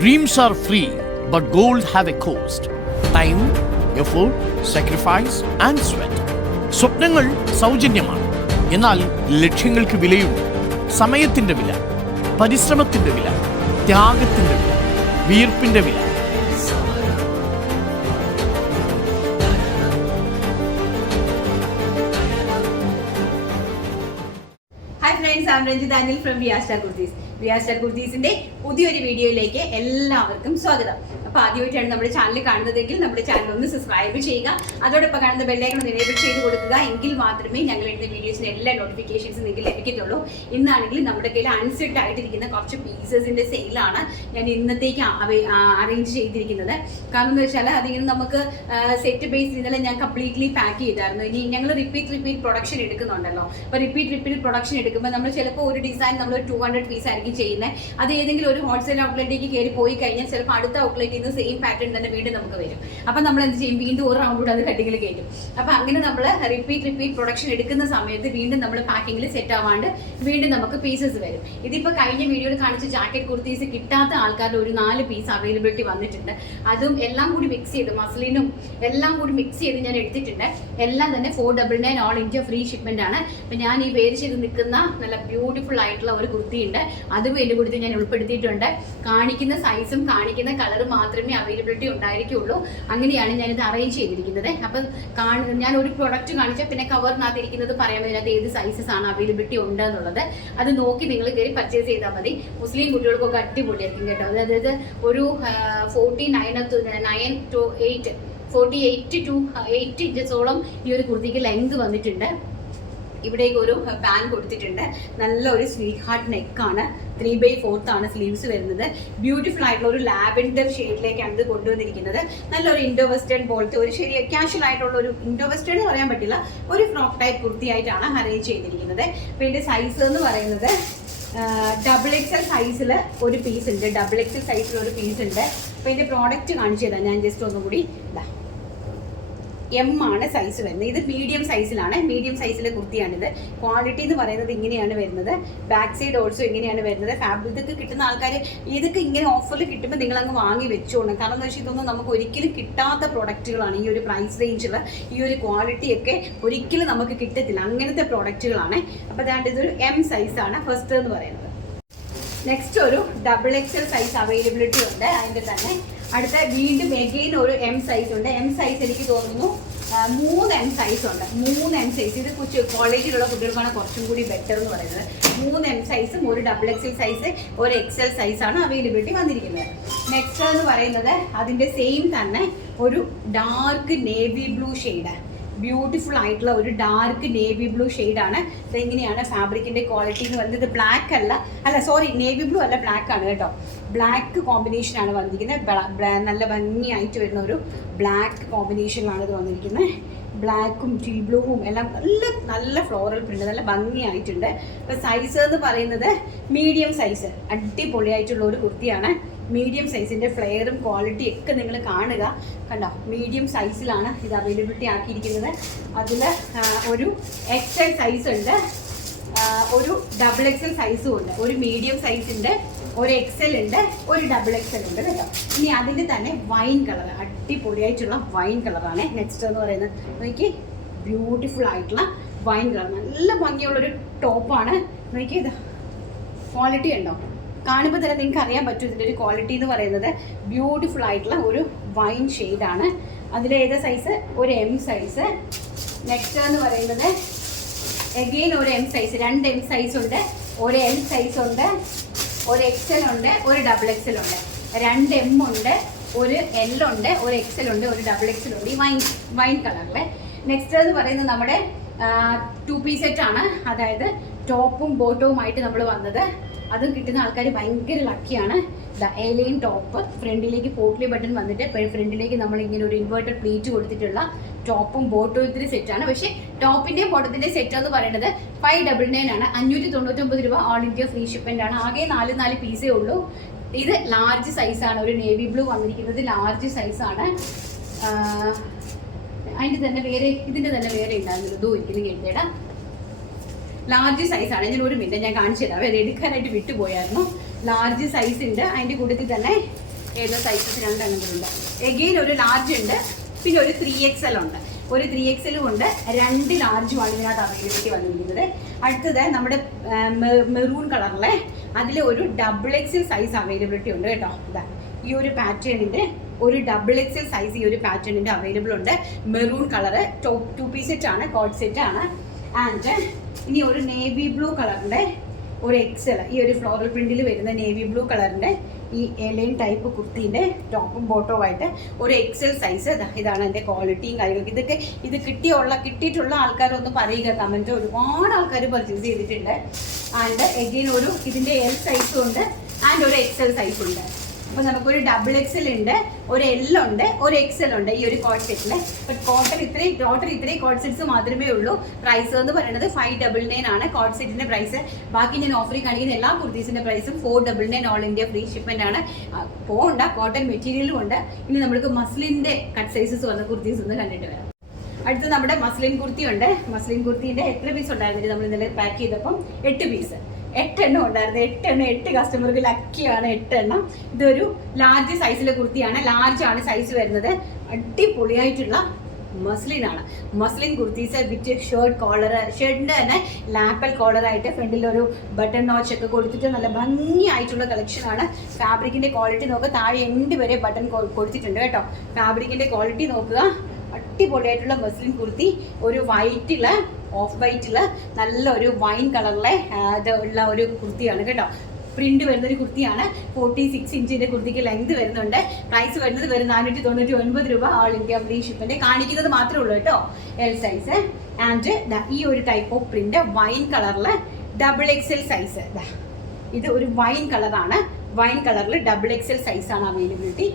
Dreams are free, but gold have a cost. Time, effort, sacrifice and sweat. സ്വപ്നങ്ങൾ സൗജന്യമാണ്, എന്നാൽ ലക്ഷ്യങ്ങൾക്ക് വിലയുണ്ട്. സമയത്തിന്റെ വില, പരിശ്രമത്തിന്റെ വില, ത്യാഗത്തിന്റെ വില, വീർപ്പിന്റെ വില. Hi friends, I am Ranjith Anil from Viastar Kurtis. Viastar കുർത്തീസിന്റെ പുതിയൊരു വീഡിയോയിലേക്ക് എല്ലാവർക്കും സ്വാഗതം. അപ്പോൾ ആദ്യമായിട്ടാണ് നമ്മുടെ ചാനൽ കാണുന്നതെങ്കിൽ നമ്മുടെ ചാനൽ ഒന്ന് സബ്സ്ക്രൈബ് ചെയ്യുക. അതോടൊപ്പം കാണുന്ന ബെല്ലൈക്കൺ ഒന്ന് എനേബിൾ ചെയ്ത് കൊടുക്കുക. എങ്കിൽ മാത്രമേ ഞങ്ങൾ ഇടുന്ന വീഡിയോസിന്റെ എല്ലാ നോട്ടിഫിക്കേഷൻസും നിങ്ങൾക്ക് ലഭിക്കത്തുള്ളൂ. ഇന്നാണെങ്കിൽ നമ്മുടെ കയ്യിൽ അൺസെറ്റ് ആയിട്ടിരിക്കുന്ന കുറച്ച് പീസസിന്റെ സെയിലാണ് ഞാൻ ഇന്നത്തേക്ക് അറേഞ്ച് ചെയ്തിരിക്കുന്നത്. കാരണം എന്ന് വെച്ചാൽ അതിങ്ങനെ നമുക്ക് സെറ്റ് ബേസ് ഇന്നലെ ഞാൻ കംപ്ലീറ്റ്ലി പാക്ക് ചെയ്തായിരുന്നു. ഇനി ഞങ്ങൾ റിപ്പീറ്റ് പ്രൊഡക്ഷൻ എടുക്കുന്നുണ്ടല്ലോ. അപ്പോൾ റിപ്പീറ്റ് പ്രൊഡക്ഷൻ എടുക്കുമ്പോൾ നമ്മൾ ചിലപ്പോൾ ഒരു ഡിസൈൻ നമ്മൾ 200 പീസ് ആയിരിക്കും ചെയ്യുന്നത്. അത് ഏതെങ്കിലും ഒരു ഹോൾസെയിൽ ഔട്ട്ലെറ്റിലേക്ക് കയറി പോയി കഴിഞ്ഞാൽ ചിലപ്പോൾ അടുത്ത ഔട്ട്ലെറ്റിൽ നിന്ന് സെയിം പാറ്റേൺ തന്നെ വീണ്ടും നമുക്ക് വരും. അപ്പം നമ്മൾ എന്ത് ചെയ്യും, വീണ്ടും ഒരു റൗണ്ട് കൂടെ അത് കട്ടിങ്ങിൽ കയറ്റും. അപ്പം അങ്ങനെ നമ്മൾ റിപ്പീറ്റ് പ്രൊഡക്ഷൻ എടുക്കുന്ന സമയത്ത് വീണ്ടും നമ്മൾ പാക്കിങ്ങിൽ സെറ്റ് ആവാണ്ട് വീണ്ടും നമുക്ക് പീസസ് വരും. ഇതിപ്പോൾ കഴിഞ്ഞ വീഡിയോയിൽ കാണിച്ച ജാക്കറ്റ് കുർത്തീസ് കിട്ടാത്ത ആൾക്കാരുടെ ഒരു 4 പീസ് അവൈലബിലിറ്റി വന്നിട്ടുണ്ട്. അതും എല്ലാം കൂടി മിക്സ് ചെയ്ത് മസ്ലിനും എല്ലാം കൂടി മിക്സ് ചെയ്ത് ഞാൻ എടുത്തിട്ടുണ്ട്. എല്ലാം തന്നെ 499 ഓൾ ഇന്ത്യ ഫ്രീ ഷിപ്മെന്റ് ആണ്. അപ്പം ഞാൻ ഈ വേര് ചെയ്ത് നിൽക്കുന്ന നല്ല ബ്യൂട്ടിഫുൾ ആയിട്ടുള്ള ഒരു കുർത്തിയുണ്ട്, അതും എൻ്റെ കൂടി ഞാൻ ഉൾപ്പെടുത്തിയിട്ടുണ്ട്. കാണിക്കുന്ന സൈസും കാണിക്കുന്ന കളറും മാത്രമേ അവൈലബിലിറ്റി ഉണ്ടായിരിക്കുള്ളൂ. അങ്ങനെയാണ് ഞാനിത് അറേഞ്ച് ചെയ്തിരിക്കുന്നത്. അപ്പം ഞാൻ ഒരു പ്രൊഡക്റ്റ് കാണിച്ചാൽ പിന്നെ കവറിനകത്ത് ഇരിക്കുന്നത് പറയാൻ അതിനകത്ത് ഏത് സൈസസ് ആണ് അവൈലബിലിറ്റി ഉണ്ട് എന്നുള്ളത്. അത് നോക്കി നിങ്ങൾ കയറി പർച്ചേസ് ചെയ്താൽ മതി. മുസ്ലിം കുട്ടികൾക്കൊക്കെ അടിപൊളിയായിരിക്കും കേട്ടോ. അതായത് ഒരു 49 to 8 48 to 8 ഇഞ്ചസോളം ഈ ഒരു കുർത്തിക്ക് ലെങ്ത് വന്നിട്ടുണ്ട്. ഇവിടേക്ക് ഒരു പാൻ കൊടുത്തിട്ടുണ്ട്. നല്ലൊരു സ്വീറ്റ് ഹാർട്ട് നെക്കാണ്. 3/4 ആണ് സ്ലീവ്സ് വരുന്നത്. ബ്യൂട്ടിഫുൾ ആയിട്ടുള്ള ഒരു ലാവൻഡർ ഷെയ്ഡിലേക്കാണ് ഇത് കൊണ്ടുവന്നിരിക്കുന്നത്. നല്ലൊരു ഇൻഡോ വെസ്റ്റേൺ പോലത്തെ ഒരു ശരി കാഷ്വൽ ആയിട്ടുള്ള ഒരു ഇൻഡോ വെസ്റ്റേൺ എന്ന് പറയാൻ പറ്റില്ല, ഒരു ഫ്രോക്ക് ടൈപ്പ് കുർത്തിയായിട്ടാണ് അറേഞ്ച് ചെയ്തിരിക്കുന്നത്. അപ്പോൾ ഇതിൻ്റെ സൈസ് എന്ന് പറയുന്നത് XXL സൈസിൽ ഒരു പീസ് ഉണ്ട്. XXL സൈസിൽ ഒരു പീസ് ഉണ്ട്. അപ്പോൾ ഇതിൻ്റെ പ്രോഡക്റ്റ് കാണിച്ചു തരാം ഞാൻ ജസ്റ്റ് ഒന്നും കൂടി. M ആണ് സൈസ് വരുന്നത്. ഇത് മീഡിയം സൈസിലാണ്. മീഡിയം സൈസിലെ കുർത്തിയാണിത്. ക്വാളിറ്റി എന്ന് പറയുന്നത് ഇങ്ങനെയാണ് വരുന്നത്. ബാക്ക് സൈഡ് ഓൾസോ ഇങ്ങനെയാണ് വരുന്നത്. ഇതൊക്കെ കിട്ടുന്ന ആൾക്കാർ ഇതൊക്കെ ഇങ്ങനെ ഓഫറിൽ കിട്ടുമ്പോൾ നിങ്ങൾ അങ്ങ് വാങ്ങി വെച്ചോണം. കാരണം എന്ന് വെച്ചാൽ ഇതൊന്നും നമുക്ക് ഒരിക്കലും കിട്ടാത്ത പ്രൊഡക്റ്റുകളാണ്. ഈ ഒരു പ്രൈസ് റേഞ്ചിൽ ഈ ഒരു ക്വാളിറ്റിയൊക്കെ ഒരിക്കലും നമുക്ക് കിട്ടത്തില്ല. അങ്ങനത്തെ പ്രൊഡക്റ്റുകളാണ്. അപ്പോൾ അതാണ്ട് ഇതൊരു M സൈസാണ് ഫസ്റ്റ് എന്ന് പറയുന്നത്. നെക്സ്റ്റ് ഒരു XXL സൈസ് അവൈലബിലിറ്റി ഉണ്ട്. അതിൻ്റെ തന്നെ അടുത്ത വീണ്ടും എഗെയിൻ ഒരു M സൈസ് ഉണ്ട്. M സൈസ് എനിക്ക് തോന്നുന്നു 3 M സൈസ് ഉണ്ട്. 3 M സൈസ്. ഇത് കോളേജിലുള്ള കുട്ടികൾക്കാണ് കുറച്ചും കൂടി ബെറ്റർ എന്ന് പറയുന്നത്. 3 M സൈസും ഒരു XXL സൈസ് ഒരു XL സൈസാണ് അവൈലബിലിറ്റി വന്നിരിക്കുന്നത്. നെക്സ്റ്റ് എന്ന് പറയുന്നത് അതിൻ്റെ സെയിം തന്നെ ഒരു dark navy blue shade, beautiful ആയിട്ടുള്ള ഒരു ഡാർക്ക് നേവി ബ്ലൂ ഷെയ്ഡാണ്. ഇതെങ്ങനെയാണ് ഫാബ്രിക്കിൻ്റെ ക്വാളിറ്റി എന്ന് പറയുന്നത്. ഇത് ബ്ലാക്ക് അല്ല സോറി നേവി ബ്ലൂ അല്ല, ബ്ലാക്ക് ആണ് കേട്ടോ. ബ്ലാക്ക് കോമ്പിനേഷനാണ് വന്നിരിക്കുന്നത്. നല്ല ഭംഗിയായിട്ട് വരുന്ന ഒരു ബ്ലാക്ക് കോമ്പിനേഷനിലാണ് ഇത് വന്നിരിക്കുന്നത്. ബ്ലാക്കും ടീൽ ബ്ലൂവും എല്ലാം നല്ല ഫ്ലോറൽ പ്രിന്റ്, നല്ല ഭംഗിയായിട്ടുണ്ട്. അപ്പോൾ സൈസ് എന്ന് പറയുന്നത് മീഡിയം സൈസ്. അടിപൊളിയായിട്ടുള്ള ഒരു കുർത്തിയാണ്. മീഡിയം സൈസിൻ്റെ ഫ്ലെയറും ക്വാളിറ്റിയും ഒക്കെ നിങ്ങൾ കാണുക. കണ്ടോ, മീഡിയം സൈസിലാണ് ഇത് അവൈലബിലിറ്റി ആക്കിയിരിക്കുന്നത്. അതിൽ ഒരു XL സൈസ് ഉണ്ട്, ഒരു XXL സൈസും ഉണ്ട്. ഒരു മീഡിയം സൈസിൻ്റെ ഒരു XL ഉണ്ട്, ഒരു XXL ഉണ്ട് കേട്ടോ. ഇനി അതിൻ്റെ തന്നെ വൈൻ കളർ, അടിപൊളിയായിട്ടുള്ള വൈൻ കളറാണ് നെക്സ്റ്റ് എന്ന് പറയുന്നത്. നോക്കി, ബ്യൂട്ടിഫുൾ ആയിട്ടുള്ള വൈൻ കളർ, നല്ല ഭംഗിയുള്ളൊരു ടോപ്പാണ്. നോക്കി, ഇത് ക്വാളിറ്റി ഉണ്ടോ, കാണുമ്പോൾ തന്നെ നിങ്ങൾക്ക് അറിയാൻ പറ്റും ഇതിൻ്റെ ഒരു ക്വാളിറ്റി എന്ന് പറയുന്നത്. ബ്യൂട്ടിഫുൾ ആയിട്ടുള്ള ഒരു വൈൻ ഷെയ്ഡാണ്. അതിൽ ഏത് സൈസ്, ഒരു M സൈസ്. നെക്സ്റ്റ് എന്ന് പറയുന്നത് എഗെയിൻ ഒരു M സൈസ്, 2 M സൈസ് ഉണ്ട്, ഒരു L സൈസ് ഉണ്ട്, ഒരു XL ഉണ്ട്, ഒരു XXL ഉണ്ട്. 2 M ഉണ്ട്, ഒരു L ഉണ്ട്, ഒരു XL ഉണ്ട്, ഒരു XXL ഉണ്ട്. ഈ വൈൻ കളറിലെ. നെക്സ്റ്റ് എന്ന് പറയുന്നത് നമ്മുടെ 2 പീസ് സെറ്റാണ്. അതായത് ടോപ്പും ബോട്ടവുമായിട്ട് നമ്മൾ വന്നത്. അതും കിട്ടുന്ന ആൾക്കാർ ഭയങ്കര ലക്കിയാണ്. എലൈൻ ടോപ്പ്, ഫ്രണ്ടിലേക്ക് പോട്ട്ലി ബട്ടൺ വന്നിട്ട് ഫ്രണ്ടിലേക്ക് നമ്മൾ ഇങ്ങനെ ഒരു ഇൻവേർട്ടഡ് പ്ലീറ്റ് കൊടുത്തിട്ടുള്ള ടോപ്പും ബോട്ടും ഇത്തിരി സെറ്റാണ്. പക്ഷേ ടോപ്പിൻ്റെയും ബോട്ടത്തിൻ്റെയും സെറ്റ് എന്ന് പറയുന്നത് 599 ആണ്. 599 രൂപ ഓൾ ഇന്ത്യ ഫ്രീ ഷിപ്മെൻ്റ് ആണ്. ആകെ 4 പീസേ ഉള്ളൂ. ഇത് ലാർജ് സൈസാണ്. ഒരു നേവി ബ്ലൂ വന്നിരിക്കുന്നത് ലാർജ് സൈസാണ്. അതിൻ്റെ തന്നെ ഇതിൻ്റെ തന്നെ വേറെ ഉണ്ടായിരുന്നു. ഇതും ഒരിക്കലും കേട്ടേടാ, ലാർജ് സൈസാണ്. ഞാൻ ഒരു മിനിറ്റ് ഞാൻ കാണിച്ചു തരാം. അത് എടുക്കാനായിട്ട് വിട്ടുപോയായിരുന്നു. ലാർജ് സൈസ് ഉണ്ട്. അതിൻ്റെ കൂട്ടത്തിൽ തന്നെ ഏതോ സൈസസ് 2 എണ്ണം കൂടെ ഉണ്ട്. എഗെയിൻ ഒരു ലാർജ് ഉണ്ട്, പിന്നെ ഒരു 3XL ഉണ്ട്. ഒരു 3XL ഉണ്ട്, 2 ലാർജുമാണ് ഇതിനകത്ത് അവൈലബിലിറ്റി വന്നിരിക്കുന്നത്. അടുത്തത് നമ്മുടെ മെറൂൺ കളറിലെ അതിൽ ഒരു XXL സൈസ് അവൈലബിലിറ്റി ഉണ്ട് കേട്ടോ. ഇതാ ഈ ഒരു പാറ്റേണിൻ്റെ ഒരു XXL സൈസ് ഈ ഒരു പാറ്റേണിൻ്റെ അവൈലബിൾ ഉണ്ട്. മെറൂൺ കളറ് 2 പീസ് സെറ്റ് ആണ്, കോഡ് സെറ്റ് ആണ്. ആൻഡ് ഇനി ഒരു നേവി ബ്ലൂ കളറിൻ്റെ ഒരു XL, ഈ ഒരു ഫ്ലോറൽ പ്രിന്റിൽ വരുന്ന നേവി ബ്ലൂ കളറിൻ്റെ ഈ എലൈൻ ടൈപ്പ് കുർത്തീൻ്റെ ടോപ്പും ബോട്ടവും ആയിട്ട് ഒരു XL സൈസ്. ഇതാണ് എൻ്റെ ക്വാളിറ്റിയും കാര്യങ്ങളൊക്കെ. ഇതൊക്കെ ഇത് കിട്ടിയിട്ടുള്ള ആൾക്കാരൊന്ന് പറയുക കമൻറ്റ്. ഒരുപാട് ആൾക്കാർ പർച്ചേസ് ചെയ്തിട്ടുണ്ട്. ആൻഡ് എഗെയിൻ ഒരു ഇതിൻ്റെ L സൈസും ഉണ്ട് ആൻഡ് ഒരു XL സൈസും ഉണ്ട്. അപ്പോൾ നമുക്കൊരു XXL ഉണ്ട്, ഒരു L ഉണ്ട്, ഒരു XL ഉണ്ട് ഈ ഒരു കോഡ് സെറ്റിൽ. ബട്ട് ടോട്ടൽ ഇത്രയും കോഡ് സെറ്റ്സ് മാത്രമേ ഉള്ളൂ. പ്രൈസ് എന്ന് പറയുന്നത് 599 ആണ് കോഡ് സെറ്റിൻ്റെ പ്രൈസ്. ബാക്കി ഞാൻ ഓഫറിൽ കാണിക്കുന്ന എല്ലാ കുർത്തീസിൻ്റെ പ്രൈസും 499 ഓൾ ഇന്ത്യ ഫ്രീ ഷിപ്മെൻ്റ് ആണ്. പോകണ്ട, കോട്ടൺ മെറ്റീരിയലും ഉണ്ട്. ഇനി നമ്മൾക്ക് മസ്ലിൻ്റെ കട്ട് സൈസസ് വന്ന കുർത്തീസ് ഒന്ന് കണ്ടിട്ട് വരാം. അടുത്ത് നമ്മുടെ മസ്ലിൻ കുർത്തി ഉണ്ട്. മസ്ലിൻ കുർത്തീൻ്റെ എത്ര പീസ് ഉണ്ടായിരുന്നില്ല നമ്മൾ ഇന്നലെ പാക്ക് ചെയ്തപ്പം? 8 പീസ്, 8 എണ്ണം ഉണ്ടായിരുന്നു. 8 കസ്റ്റമർക്ക് ലക്കിയാണ് 8 എണ്ണം. ഇതൊരു ലാർജ് സൈസിലെ കുർത്തിയാണ്, ലാർജ് ആണ് സൈസ് വരുന്നത്. അടിപൊളിയായിട്ടുള്ള മസ്ലിനാണ്. മസ്ലിൻ കുർത്തീസ് വിത്ത് ഷർട്ടിൻ്റെ തന്നെ ലാപ്പൽ കോളറായിട്ട് ഫ്രണ്ടിലൊരു ബട്ടൺ നോച്ച് ഒക്കെ കൊടുത്തിട്ട് നല്ല ഭംഗിയായിട്ടുള്ള കളക്ഷനാണ്. ഫാബ്രിക്കിൻ്റെ ക്വാളിറ്റി നോക്കുക, താഴെ എൻഡ് വരെ ബട്ടൺ കൊടുത്തിട്ടുണ്ട് കേട്ടോ. ഫാബ്രിക്കിൻ്റെ ക്വാളിറ്റി നോക്കുക, അടിപൊളിയായിട്ടുള്ള മസ്ലിൻ കുർത്തി. ഒരു വൈറ്റില് ഓഫ് വൈറ്റില് നല്ലൊരു വൈൻ കളറിലെ ഉള്ള ഒരു കുർത്തിയാണ് കേട്ടോ. പ്രിന്റ് വരുന്നൊരു കുർത്തിയാണ്. 46 ഇഞ്ചിൻ്റെ കുർത്തിക്ക് ലെങ്ത് വരുന്നുണ്ട്. പ്രൈസ് വരുന്നത് വെറും 499 രൂപ ഓൾ ഇന്ത്യ ഫ്രീ ഷിപ്പിൻ്റെ. കാണിക്കുന്നത് മാത്രമേ ഉള്ളൂ കേട്ടോ, L സൈസ്. ആൻഡ് ഈ ഒരു ടൈപ്പ് ഓഫ് പ്രിന്റ് വൈൻ കളറിൽ XXL സൈസ്. ഇത് ഒരു വൈൻ കളറാണ്, വൈൻ കളറിൽ XXL സൈസാണ് അവൈലബിലിറ്റി.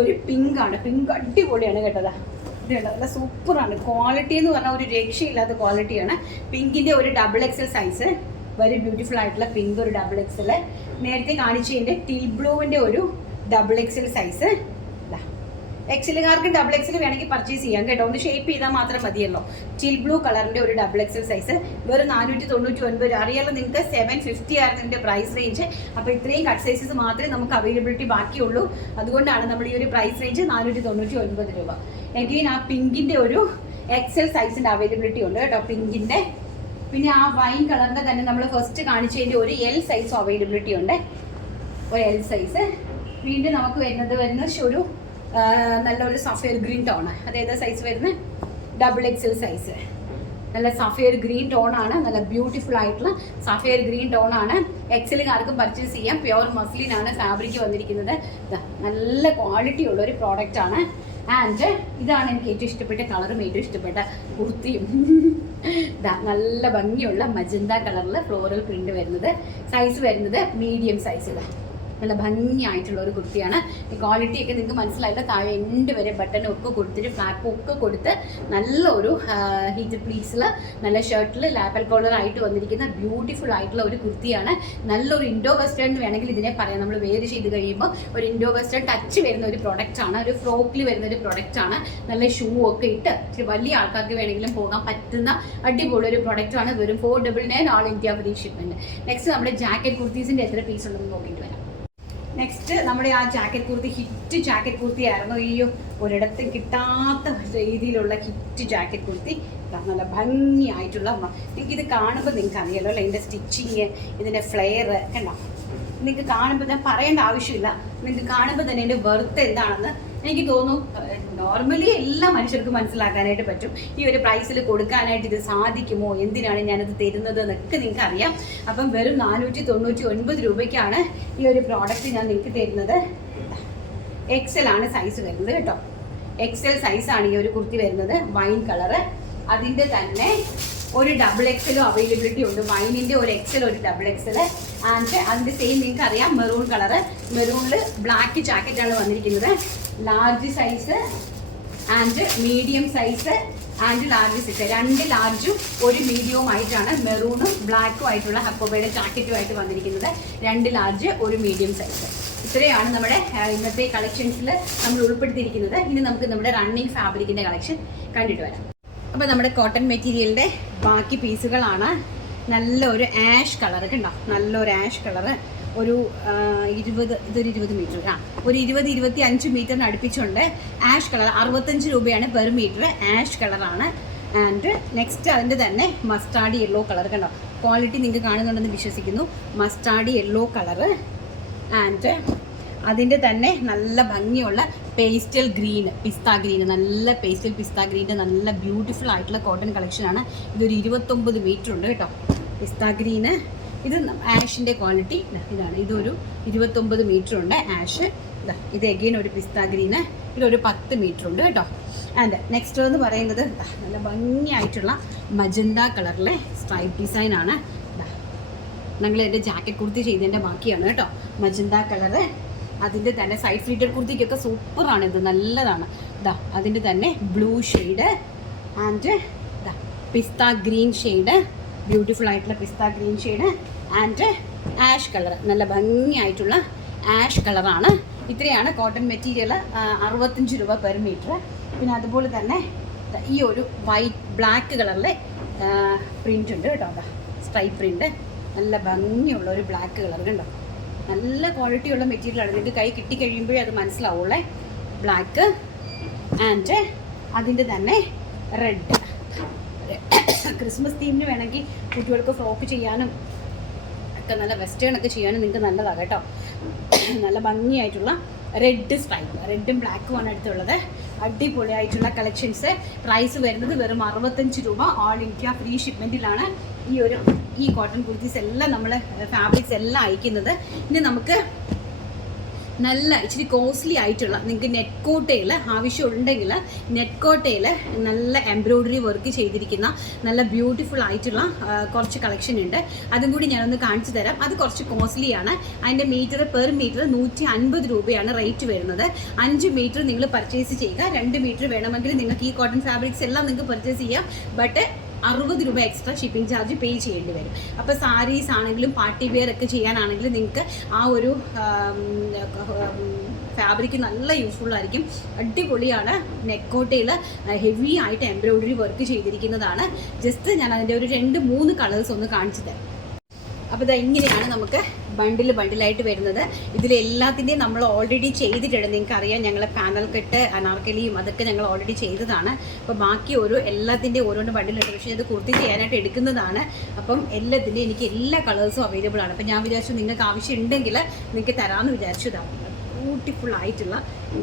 ഒരു പിങ്ക് ആണ്, പിങ്ക് അടിപൊളിയാണ് കേട്ടതാ. ഇത് നല്ല സൂപ്പറാണ്. ക്വാളിറ്റി എന്ന് പറഞ്ഞാൽ ഒരു രക്ഷയില്ലാത്ത ക്വാളിറ്റിയാണ്. പിങ്കിൻ്റെ ഒരു XXL സൈസ്, വെരി ബ്യൂട്ടിഫുൾ ആയിട്ടുള്ള പിങ്ക് ഒരു XXL. നേരത്തെ കാണിച്ചതിൻ്റെ ടിൽ ബ്ലൂവിൻ്റെ ഒരു XXL സൈസ്. XLകാർക്ക് XXL വേണമെങ്കിൽ പർച്ചേസ് ചെയ്യാം കേട്ടോ, ഒന്ന് ഷേപ്പ് ചെയ്താൽ മാത്രം മതിയല്ലോ. ടിൽ ബ്ലൂ കളറിൻ്റെ ഒരു XXL സൈസ് വെറും 499. അറിയാലോ നിങ്ങൾക്ക് 750 ആയിരുന്നു ഇതിൻ്റെ പ്രൈസ് റേഞ്ച്. അപ്പോൾ ഇത്രയും കട്ട് സൈസസ് മാത്രമേ നമുക്ക് അവൈലബിലിറ്റി ബാക്കിയുള്ളൂ. അതുകൊണ്ടാണ് നമ്മൾ ഈ ഒരു പ്രൈസ് റേഞ്ച് 499 രൂപ. എഗെയിൻ ആ പിങ്കിൻ്റെ ഒരു XL സൈസിൻ്റെ അവൈലബിലിറ്റി ഉണ്ട് കേട്ടോ, പിങ്കിൻ്റെ. പിന്നെ ആ വൈൻ കളറിൻ്റെ തന്നെ നമ്മൾ ഫസ്റ്റ് കാണിച്ചതിൻ്റെ ഒരു L സൈസും അവൈലബിലിറ്റി ഉണ്ട്, ഒരു L സൈസ്. വീണ്ടും നമുക്ക് വരുന്ന ഒരു നല്ലൊരു സഫയർ ഗ്രീൻ ടോണ്. അതേതാ സൈസ് വരുന്നത്? XXL size. നല്ല സഫയർ ഗ്രീൻ ടോണാണ്, നല്ല ബ്യൂട്ടിഫുൾ ആയിട്ടുള്ള സഫയർ ഗ്രീൻ ടോണാണ്. XLകാർക്കും പർച്ചേസ് ചെയ്യാം. പ്യുവർ മസ്ലിനാണ് ഫാബ്രിക് വന്നിരിക്കുന്നത്. നല്ല ക്വാളിറ്റി ഉള്ള ഒരു പ്രോഡക്റ്റാണ്. ആൻഡ് ഇതാണ് എനിക്ക് ഏറ്റവും ഇഷ്ടപ്പെട്ട കളറും ഏറ്റവും ഇഷ്ടപ്പെട്ട കുർത്തിയും. നല്ല ഭംഗിയുള്ള മജന്ത കളറിൽ ഫ്ലോറൽ പ്രിന്റ് വരുന്നത്. സൈസ് വരുന്നത് മീഡിയം സൈസ്. നല്ല ഭംഗിയായിട്ടുള്ള ഒരു കുർത്തിയാണ്. ഈ ക്വാളിറ്റിയൊക്കെ നിങ്ങൾക്ക് മനസ്സിലായിട്ട് താഴെ എൻഡ് വരെ ബട്ടനും ഒക്കെ കൊടുത്തിട്ട് ഫ്ലാപ്പും ഒക്കെ കൊടുത്ത് നല്ലൊരു ഹീറ്റഡ് പ്ലീറ്റ്സിൽ നല്ല ഷർട്ടിൽ ലാപ്പൽ കോളർ ആയിട്ട് വന്നിരിക്കുന്ന ബ്യൂട്ടിഫുൾ ആയിട്ടുള്ള ഒരു കുർത്തിയാണ്. നല്ലൊരു ഇൻഡോ വെസ്റ്റേൺ എന്ന് വേണമെങ്കിൽ ഇതിനെ പറയാം. നമ്മൾ വേര് ചെയ്ത് കഴിയുമ്പോൾ ഒരു ഇൻഡോ വെസ്റ്റേൺ ടച്ച് വരുന്ന ഒരു പ്രൊഡക്റ്റാണ്, ഒരു ഫ്രോക്കിൽ വരുന്ന ഒരു പ്രൊഡക്റ്റാണ്. നല്ല ഷൂ ഒക്കെ ഇട്ട് വലിയ ആൾക്കാർക്ക് വേണമെങ്കിലും പോകാൻ പറ്റുന്ന അടിപൊളി ഒരു പ്രൊഡക്റ്റാണ്. വെറും 499 all India free shipment. Next നമ്മുടെ ജാക്കറ്റ് കുർത്തീസിൻ്റെ എത്ര പീസ് ഉണ്ടെന്ന് നോക്കിയിട്ട് വരാം. നെക്സ്റ്റ് നമ്മുടെ ആ jacket kurti hit jacket kurti ആയിരുന്നു. ഈ ഒരിടത്ത് കിട്ടാത്ത രീതിയിലുള്ള ഹിറ്റ് ജാക്കറ്റ് കുർത്തി. നല്ല ഭംഗിയായിട്ടുള്ള, നിങ്ങൾക്കിത് കാണുമ്പോൾ നിങ്ങൾക്ക് അറിയാലോ അല്ലേ, ഇതിൻ്റെ സ്റ്റിച്ചിങ്, ഇതിൻ്റെ ഫ്ലെയർ കണ്ടോ. നിങ്ങൾക്ക് കാണുമ്പോൾ ഞാൻ പറയേണ്ട ആവശ്യമില്ല, നിങ്ങൾക്ക് കാണുമ്പോൾ തന്നെ എൻ്റെ വെർത്ത് എന്താണെന്ന് എനിക്ക് തോന്നുന്നു. നോർമലി എല്ലാ മനുഷ്യർക്കും മനസ്സിലാക്കാനായിട്ട് പറ്റും. ഈ ഒരു പ്രൈസിൽ കൊടുക്കാനായിട്ട് ഇത് സാധിക്കുമോ, എന്തിനാണ് ഞാനത് തരുന്നത് എന്നൊക്കെ നിങ്ങൾക്ക് അറിയാം. അപ്പം വെറും 499 രൂപയ്ക്കാണ് ഈ ഒരു പ്രോഡക്റ്റ് ഞാൻ നിങ്ങൾക്ക് തരുന്നത്. XL ആണ് സൈസ് വരുന്നത് കേട്ടോ. XL സൈസാണ് ഈ ഒരു കുർത്തി വരുന്നത്, വൈൻ കളറ്. അതിൻ്റെ തന്നെ ഒരു XXL അവൈലബിലിറ്റി ഉണ്ട്. വൈനിൻ്റെ ഒരു XL, ഒരു XXL. ആൻഡ് അതിൻ്റെ സെയിം നിങ്ങൾക്ക് അറിയാം, മെറൂൺ കളറ്. മെറൂണിൽ ബ്ലാക്ക് ജാക്കറ്റാണ് വന്നിരിക്കുന്നത്. Large size and medium size and large size. 2 ലാർജും ഒരു മീഡിയവും ആയിട്ടാണ് മെറൂണും ബ്ലാക്കും ആയിട്ടുള്ള ഹക്കോബയുടെ ജാക്കറ്റുമായിട്ട് വന്നിരിക്കുന്നത്. 2 ലാർജ് ഒരു മീഡിയം സൈസ്. ഇത്രയാണ് നമ്മുടെ ഇന്നത്തെ കളക്ഷൻസിൽ നമ്മൾ ഉൾപ്പെടുത്തിയിരിക്കുന്നത്. ഇനി നമുക്ക് നമ്മുടെ റണ്ണിങ് ഫാബ്രിക്കിൻ്റെ കളക്ഷൻ കണ്ടിട്ട് വരാം. അപ്പോൾ നമ്മുടെ കോട്ടൺ മെറ്റീരിയലിൻ്റെ ബാക്കി പീസുകളാണ്. നല്ലൊരു ആഷ് കളർ കണ്ടോ, നല്ലൊരു ആഷ് കളറ്, ഒരു 20 ഇതൊരു 20 മീറ്റർ ഒരു 20-25 മീറ്ററിന് അടുപ്പിച്ചുണ്ട്. ആഷ് കളർ 65 രൂപയാണ് പെർ മീറ്റർ. ആഷ് കളറാണ്. ആൻഡ് നെക്സ്റ്റ് അതിൻ്റെ തന്നെ മസ്റ്റാർഡ് യെല്ലോ കളർ. കണ്ടോ, ക്വാളിറ്റി നിങ്ങൾക്ക് കാണുന്നുണ്ടെന്ന് വിശ്വസിക്കുന്നു. Mustard yellow colour. ആൻഡ് അതിൻ്റെ തന്നെ നല്ല ഭംഗിയുള്ള പേസ്റ്റൽ ഗ്രീൻ, പിസ്ത ഗ്രീൻ, നല്ല പേസ്റ്റൽ പിസ്ത ഗ്രീൻ്റെ നല്ല ബ്യൂട്ടിഫുൾ ആയിട്ടുള്ള കോട്ടൺ കളക്ഷനാണ്. ഇതൊരു 29 മീറ്റർ ഉണ്ട് കേട്ടോ. പിസ്ത ഗ്രീന് ഇത് ആഷിൻ്റെ ക്വാളിറ്റി ഇതാണ്. ഇതൊരു 29 മീറ്റർ ഉണ്ട് ആഷ്. ഇത് എഗെയിൻ ഒരു പിസ്ത ഗ്രീന്. ഇതൊരു 10 മീറ്റർ ഉണ്ട് കേട്ടോ. ആൻഡ് നെക്സ്റ്റ് എന്ന് പറയുന്നത് നല്ല ഭംഗിയായിട്ടുള്ള മജന്ത കളറിലെ സ്ട്രൈപ്പ് ഡിസൈനാണ്. ഞങ്ങൾ എൻ്റെ ജാക്കറ്റ് കുർത്തി ചെയ്തതിൻ്റെ ബാക്കിയാണ് കേട്ടോ. Magenta colour. അതിൻ്റെ തന്നെ സൈഡ് ഫ്ലീറ്റഡ് കുർത്തിക്കൊക്കെ സൂപ്പറാണ് ഇത്, നല്ലതാണ്. അതിൻ്റെ തന്നെ blue shade and pista green shade, beautiful ആയിട്ടുള്ള pista green shade and ash colour, നല്ല ഭംഗിയായിട്ടുള്ള ആഷ് കളറാണ്. ഇത്രയാണ് കോട്ടൺ മെറ്റീരിയൽ. 65 രൂപ പെർ മീറ്റർ. പിന്നെ അതുപോലെ തന്നെ ഈ ഒരു വൈറ്റ് ബ്ലാക്ക് കളറിലെ പ്രിൻ്റ് ഉണ്ട് കേട്ടോ. സ്ട്രൈപ്പ് പ്രിൻ്റ്, നല്ല ഭംഗിയുള്ള ഒരു ബ്ലാക്ക് കളർ കണ്ടോ. നല്ല ക്വാളിറ്റിയുള്ള മെറ്റീരിയലാണ്. നിങ്ങൾക്ക് കൈ കിട്ടിക്കഴിയുമ്പോഴേ അത് മനസ്സിലാവുള്ളേ. ബ്ലാക്ക് ആൻഡ് അതിൻ്റെ തന്നെ റെഡ്. ക്രിസ്മസ് തീമിന് വേണമെങ്കിൽ കുട്ടികൾക്ക് ഫ്രോക്ക് ചെയ്യാനും ഒക്കെ നല്ല വെസ്റ്റേൺ ഒക്കെ ചെയ്യാനും നിങ്ങൾക്ക് നല്ലതാണ് കേട്ടോ. നല്ല ഭംഗിയായിട്ടുള്ള റെഡ് സ്ട്രൈപ്പ്, റെഡും ബ്ലാക്കുമാണ് അടുത്തുള്ളത്. അടിപൊളിയായിട്ടുള്ള കളക്ഷൻസ്. പ്രൈസ് വരുന്നത് വെറും 65 രൂപ. ഓൾ ഇന്ത്യ ഫ്രീ ഷിപ്മെൻറ്റിലാണ് ഈ കോട്ടൺ കുർത്തീസ് എല്ലാം നമ്മൾ ഫാബ്രിക്സ് എല്ലാം അയക്കുന്നത്. ഇനി നമുക്ക് നല്ല ഇച്ചിരി കോസ്റ്റ്ലി ആയിട്ടുള്ള നിങ്ങൾക്ക് നെറ്റ് കോട്ടയിൽ ആവശ്യമുണ്ടെങ്കിൽ നെറ്റ് കോട്ടയിൽ നല്ല എംബ്രോയ്ഡറി വർക്ക് ചെയ്തിരിക്കുന്ന നല്ല ബ്യൂട്ടിഫുൾ ആയിട്ടുള്ള കുറച്ച് കളക്ഷൻ ഉണ്ട്. അതും കൂടി ഞാനൊന്ന് കാണിച്ചു തരാം. അത് കുറച്ച് കോസ്റ്റ്ലിയാണ്. അതിൻ്റെ മീറ്റർ പെർ മീറ്റർ 150 രൂപയാണ് റേറ്റ് വരുന്നത്. 5 മീറ്റർ നിങ്ങൾ പർച്ചേസ് ചെയ്യുക. 2 മീറ്റർ വേണമെങ്കിൽ നിങ്ങൾക്ക് ഈ കോട്ടൺ ഫാബ്രിക്സ് എല്ലാം നിങ്ങൾക്ക് പർച്ചേസ് ചെയ്യാം. ബട്ട് 60 രൂപ എക്സ്ട്രാ ഷിപ്പിംഗ് ചാർജ് പേ ചെയ്യേണ്ടി വരും. അപ്പോൾ സാരീസ് ആണെങ്കിലും പാർട്ടി വെയർ ഒക്കെ ചെയ്യാനാണെങ്കിലും നിങ്ങൾക്ക് ആ ഒരു ഫാബ്രിക് നല്ല യൂസ്ഫുൾ ആയിരിക്കും. അടിപൊളിയാണ്. നെക്കോട്ടയിൽ ഹെവി ആയിട്ട് എംബ്രോയ്ഡറി വർക്ക് ചെയ്തിരിക്കുന്നതാണ്. ജസ്റ്റ് ഞാൻ അതിൻ്റെ ഒരു 2-3 കളേഴ്സ് ഒന്ന് കാണിച്ചു തരാം. അപ്പോൾ ഇങ്ങനെയാണ് നമുക്ക് ബണ്ടിലായിട്ട് വരുന്നത്. ഇതിലെല്ലാത്തിൻ്റെയും നമ്മൾ ഓൾറെഡി ചെയ്തിട്ടുണ്ട്. നിങ്ങൾക്കറിയാം, ഞങ്ങൾ പാനൽ കട്ട്, അനാർക്കലിയും അതൊക്കെ ഞങ്ങൾ ഓൾറെഡി ചെയ്തതാണ്. അപ്പോൾ ബാക്കി എല്ലാത്തിൻ്റെയും ഓരോന്ന് ബണ്ടിലുണ്ട്. പക്ഷേ ഇത് കുർത്തി ചെയ്യാനായിട്ട് എടുക്കുന്നതാണ്. അപ്പം എല്ലാത്തിൻ്റെയും എനിക്ക് എല്ലാ കളേഴ്സും അവൈലബിൾ ആണ്. അപ്പം ഞാൻ വിചാരിച്ചു നിങ്ങൾക്ക് ആവശ്യം ഉണ്ടെങ്കിൽ നിങ്ങൾക്ക് തരാമെന്ന് വിചാരിച്ചതാണ്. ബ്യൂട്ടിഫുൾ ആയിട്ടുള്ള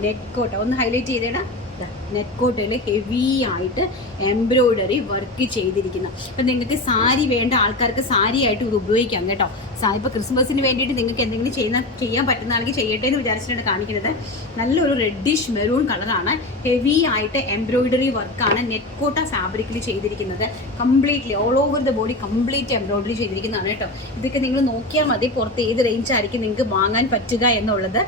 നെറ്റ് കോട്ട ഒന്ന് ഹൈലൈറ്റ് ചെയ്തേടാ. നെറ്റ് കോട്ടയിൽ ഹെവി ആയിട്ട് എംബ്രോയ്ഡറി വർക്ക് ചെയ്തിരിക്കുന്ന. അപ്പം നിങ്ങൾക്ക് സാരി വേണ്ട ആൾക്കാർക്ക് സാരി ആയിട്ട് ഇത് ഉപയോഗിക്കാം കേട്ടോ. ഇപ്പോൾ ക്രിസ്മസിന് വേണ്ടിയിട്ട് നിങ്ങൾക്ക് എന്തെങ്കിലും ചെയ്യാൻ പറ്റുന്നതാണെങ്കിൽ ചെയ്യട്ടെ എന്ന് വിചാരിച്ചിട്ടാണ് കാണിക്കുന്നത്. നല്ലൊരു റെഡിഷ് മെറൂൺ കളറാണ്. ഹെവി ആയിട്ട് എംബ്രോയ്ഡറി വർക്കാണ് നെറ്റ് കോട്ട ഫാബ്രിക്കിൽ ചെയ്തിരിക്കുന്നത്. Completely all over the body complete embroidery ചെയ്തിരിക്കുന്നതാണ് കേട്ടോ. ഇതൊക്കെ നിങ്ങൾ നോക്കിയാൽ മതി പുറത്ത് ഏത് റേഞ്ച് ആയിരിക്കും നിങ്ങൾക്ക് വാങ്ങാൻ പറ്റുക എന്നുള്ളത്.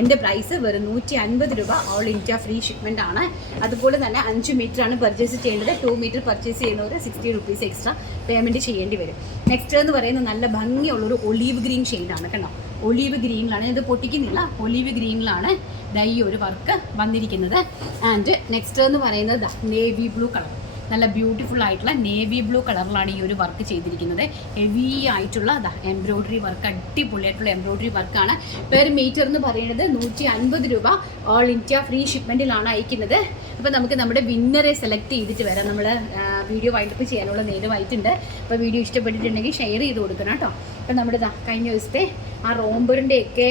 എൻ്റെ പ്രൈസ് വെറും 150 രൂപ. ഓൾ ഇന്ത്യ ഫ്രീ ഷിപ്മെൻ്റ് ആണ്. അതുപോലെ തന്നെ 5 മീറ്റർ ആണ് പർച്ചേസ് ചെയ്യേണ്ടത്. 2 മീറ്റർ പർച്ചേസ് ചെയ്യുന്നവർ 60 രൂപീസ് എക്സ്ട്രാ പേയ്മെൻറ്റ് ചെയ്യേണ്ടി വരും. നെക്സ്റ്റ് എന്ന് പറയുന്നത് നല്ല ഭംഗിയുള്ളൊരു ഒലീവ് ഗ്രീൻ ഷെയ്ഡാണ് കേട്ടോ. ഒലീവ് ഗ്രീനിലാണ്, ഇത് പൊട്ടിക്കുന്നില്ല, ഒലീവ് ഗ്രീനിലാണ് ഈ ഒരു വർക്ക് വന്നിരിക്കുന്നത്. ആൻഡ് നെക്സ്റ്റ് എന്ന് പറയുന്നത് നേവി ബ്ലൂ കളർ, നല്ല ബ്യൂട്ടിഫുൾ ആയിട്ടുള്ള നേവി ബ്ലൂ കളറിലാണ് ഈ ഒരു വർക്ക് ചെയ്തിരിക്കുന്നത്. ഹെവി ആയിട്ടുള്ള എംബ്രോയ്ഡറി വർക്ക്, അടിപൊളിയായിട്ടുള്ള എംബ്രോയ്ഡറി വർക്കാണ്. പെർ മീറ്റർ എന്ന് പറയുന്നത് 150 രൂപ. ഓൾ ഇന്ത്യ ഫ്രീ ഷിപ്മെൻറ്റിലാണ് അയക്കുന്നത്. അപ്പോൾ നമുക്ക് നമ്മുടെ വിന്നറെ സെലക്ട് ചെയ്തിട്ട് വരാം. നമ്മൾ വീഡിയോ വൈൻഡപ്പ് ചെയ്യാനുള്ള നേരമായിട്ടുണ്ട്. അപ്പോൾ വീഡിയോ ഇഷ്ടപ്പെട്ടിട്ടുണ്ടെങ്കിൽ ഷെയർ ചെയ്ത് കൊടുക്കണം കേട്ടോ. അപ്പോൾ നമ്മുടെ കഴിഞ്ഞ ദിവസത്തെ ആ റോംബറിൻ്റെയൊക്കെ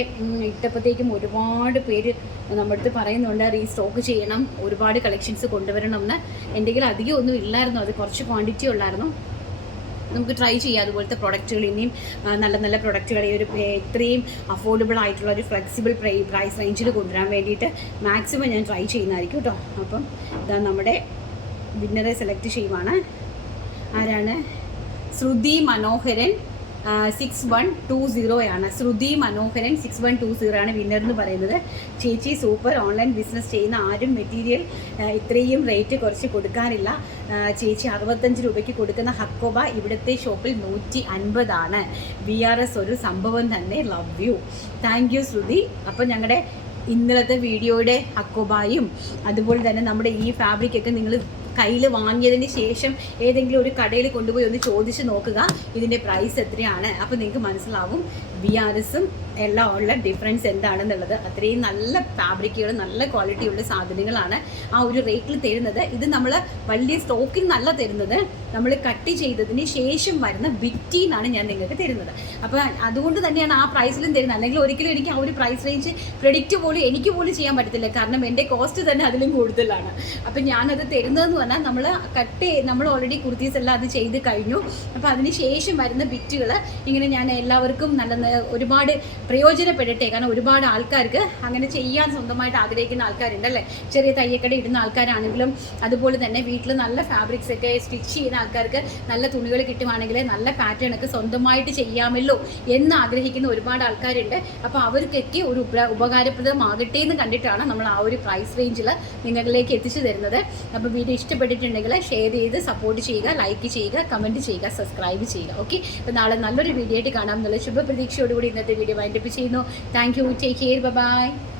ഇട്ടപ്പോഴത്തേക്കും ഒരുപാട് പേര് നമ്മുടെ അടുത്ത് പറയുന്നുണ്ട് റീസ്റ്റോക്ക് ചെയ്യണം, ഒരുപാട് കളക്ഷൻസ് കൊണ്ടുവരണം എന്ന്. എൻ്റെ കയ്യിൽ അധികം ഒന്നും ഇല്ലായിരുന്നു, അത് കുറച്ച് ക്വാണ്ടിറ്റി ഉള്ളായിരുന്നു. നമുക്ക് ട്രൈ ചെയ്യാം അതുപോലത്തെ പ്രൊഡക്റ്റുകൾ, ഇനിയും നല്ല നല്ല പ്രൊഡക്റ്റുകൾ ഈ ഒരു ഇത്രയും അഫോർഡബിൾ ആയിട്ടുള്ള ഒരു ഫ്ലെക്സിബിൾ പ്രൈസ് റേഞ്ചിൽ കൊണ്ടുവരാൻ വേണ്ടിയിട്ട് മാക്സിമം ഞാൻ ട്രൈ ചെയ്യുന്നതായിരിക്കും കേട്ടോ. അപ്പം ഇതാ നമ്മുടെ വിന്നറെ സെലക്ട് ചെയ്യുവാണ്. ആരാണ്? ശ്രുതി മനോഹരൻ 6120 ആണ്. ശ്രുതി മനോഹരൻ 6120 ആണ് വിന്നർ എന്ന് പറയുന്നത്. ചേച്ചി സൂപ്പർ, ഓൺലൈൻ ബിസിനസ് ചെയ്യുന്ന ആരും മെറ്റീരിയൽ ഇത്രയും റേറ്റ് കുറച്ച് കൊടുക്കാനില്ല. ചേച്ചി 65 രൂപയ്ക്ക് കൊടുക്കുന്ന ഹക്കോബ ഇവിടുത്തെ ഷോപ്പിൽ 150 ആണ്. VRS ഒരു സംഭവം തന്നെ. Love you. താങ്ക് യു ശ്രുതി. അപ്പോൾ ഞങ്ങളുടെ ഇന്നലത്തെ വീഡിയോയുടെ ഹക്കോബായും അതുപോലെ തന്നെ നമ്മുടെ ഈ ഫാബ്രിക്കൊക്കെ നിങ്ങൾ കയ്യിൽ വാങ്ങിയതിന് ശേഷം ഏതെങ്കിലും ഒരു കടയിൽ കൊണ്ടുപോയി ഒന്ന് ചോദിച്ച് നോക്കുക ഇതിൻ്റെ പ്രൈസ് എത്രയാണ്. അപ്പോൾ നിങ്ങൾക്ക് മനസ്സിലാവും. BRSും എല്ലാം ഉള്ള ഡിഫറൻസ് എന്താണെന്നുള്ളത്. അത്രയും നല്ല ഫാബ്രിക്കുകൾ, നല്ല ക്വാളിറ്റിയുള്ള സാധനങ്ങളാണ് ആ ഒരു റേറ്റിൽ തരുന്നത്. ഇത് നമ്മൾ വലിയ സ്റ്റോക്കിൽ നല്ല തരുന്നത്, നമ്മൾ കട്ട് ചെയ്തതിന് ശേഷം വരുന്ന ബിറ്റിന്നാണ് ഞാൻ നിങ്ങൾക്ക് തരുന്നത്. അപ്പോൾ അതുകൊണ്ട് തന്നെയാണ് ആ പ്രൈസിലും തരുന്നത്. അല്ലെങ്കിൽ ഒരിക്കലും എനിക്ക് ആ ഒരു പ്രൈസ് റേഞ്ച് പ്രെഡിക്റ്റ് പോലും എനിക്ക് പോലും ചെയ്യാൻ പറ്റത്തില്ല, കാരണം എൻ്റെ കോസ്റ്റ് തന്നെ അതിലും കൂടുതലാണ്. അപ്പം ഞാനത് തരുന്നതെന്ന് പറഞ്ഞാൽ നമ്മൾ ഓൾറെഡി കുർത്തീസ് എല്ലാം അത് ചെയ്ത് കഴിഞ്ഞു. അപ്പോൾ അതിന് ശേഷം വരുന്ന ബിറ്റുകൾ ഇങ്ങനെ ഞാൻ എല്ലാവർക്കും ഒരുപാട് പ്രയോജനപ്പെടട്ടെ. കാരണം ഒരുപാട് ആൾക്കാർക്ക് അങ്ങനെ ചെയ്യാൻ സ്വന്തമായിട്ട് ആഗ്രഹിക്കുന്ന ആൾക്കാരുണ്ടല്ലേ, ചെറിയ തയ്യക്കട ഇടുന്ന ആൾക്കാരാണെങ്കിലും അതുപോലെ തന്നെ വീട്ടിൽ നല്ല ഫാബ്രിക്സ് ഒക്കെ സ്റ്റിച്ച് ചെയ്യുന്ന ആൾക്കാർക്ക് നല്ല തുണികൾ കിട്ടുവാണെങ്കിൽ നല്ല പാറ്റേൺ ഒക്കെ സ്വന്തമായിട്ട് ചെയ്യാമല്ലോ എന്ന് ആഗ്രഹിക്കുന്ന ഒരുപാട് ആൾക്കാരുണ്ട്. അപ്പോൾ അവർക്കൊക്കെ ഒരു ഉപകാരപ്രദമാകട്ടെ എന്ന് കണ്ടിട്ടാണ് നമ്മൾ ആ ഒരു പ്രൈസ് റേഞ്ചിൽ നിങ്ങളിലേക്ക് എത്തിച്ചു തരുന്നത്. അപ്പോൾ വീഡിയോ ഇഷ്ടപ്പെട്ടിട്ടുണ്ടെങ്കിൽ ഷെയർ ചെയ്ത് സപ്പോർട്ട് ചെയ്യുക, ലൈക്ക് ചെയ്യുക, കമൻറ്റ് ചെയ്യുക, സബ്സ്ക്രൈബ് ചെയ്യുക. ഓക്കെ, അപ്പോൾ നാളെ നല്ലൊരു വീഡിയോ ആയിട്ട് കാണാം എന്നുള്ള ശുഭപ്രതീക്ഷയോടുകൂടി ഇന്നത്തെ വീഡിയോ വൈൻഡപ്പ് ചെയ്യുന്നു. Thank you, take care, by.